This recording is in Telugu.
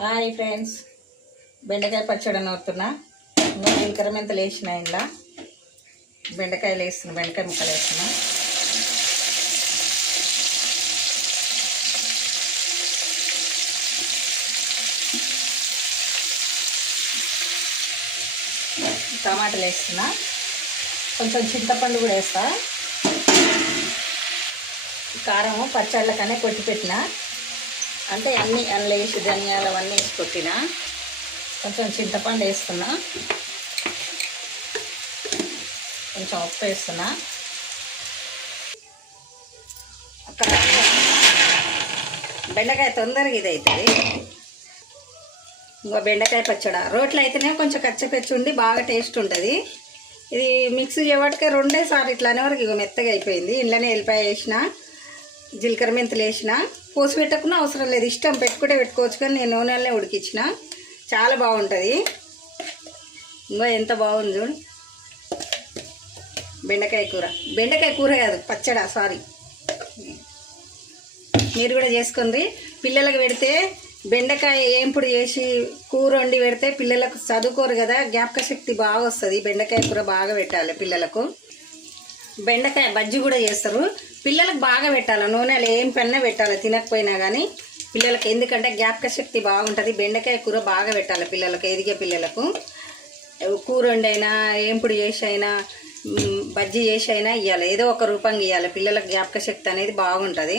హాయ్ ఫ్రెండ్స్, బెండకాయ పచ్చడి నూరుతున్నా. ఇంకా జీలకర్ర మెంతులు వేసిన ఇంట్లో బెండకాయలు వేస్తున్నా, బెండకాయ ముక్కలు వేస్తున్నా. టమాటాలు వేస్తున్నా, కొంచెం చింతపండు కూడా వేస్తా. కారం పచ్చళ్ళకనే కొట్టి పెట్టిన, అంటే అన్నీ అందులో వేసి ధనియాలు అవన్నీ వేసి కొట్టిన. కొంచెం చింతపండు వేస్తున్నా, కొంచెం ఉప్పు వేస్తున్నా. బెండకాయ తొందరగా ఇది అవుతుంది. ఇంకో బెండకాయ పచ్చడి రోట్లో అయితేనే కొంచెం కచ్చపెచ్చి ఉండి బాగా టేస్ట్ ఉంటుంది. ఇది మిక్సీ చేయబట్టుకే రెండేసారి ఇట్లానే వరకు ఇక మెత్తగా అయిపోయింది. ఇంట్లోనే ఎల్లిపాయ వేసిన, జీలకర్ర మెంతులు వేసిన. పోసి పెట్టకుండా అవసరం లేదు, ఇష్టం పెట్టుకుంటే పెట్టుకోవచ్చు, కానీ నేను నూనెలనే ఉడికించిన. చాలా బాగుంటుంది. ఇంకో ఎంత బాగుంది చూడు, బెండకాయ కూర. బెండకాయ కూర కాదు, పచ్చడా, సారీ. మీరు కూడా చేసుకోండి. పిల్లలకు పెడితే బెండకాయ ఏంపుడు చేసి కూర వండి పెడితే పిల్లలకు చదువుకోరు కదా, జ్ఞాపక శక్తి బాగా వస్తుంది. బెండకాయ కూర బాగా పెట్టాలి పిల్లలకు. బెండకాయ బజ్జీ కూడా చేస్తారు. పిల్లలకు బాగా పెట్టాలి, నూనెలు ఏం పెన్నా పెట్టాలి, తినకపోయినా కానీ పిల్లలకు. ఎందుకంటే జ్ఞాపక శక్తి బాగుంటుంది. బెండకాయ కూర బాగా పెట్టాలి పిల్లలకు, ఎదిగే పిల్లలకు. కూర వండి అయినా ఏంపుడు చేసి అయినా బజ్జీ చేసి అయినా ఇవ్వాలి, ఏదో ఒక రూపంగా ఇవ్వాలి. పిల్లలకు జ్ఞాపక శక్తి అనేది బాగుంటుంది.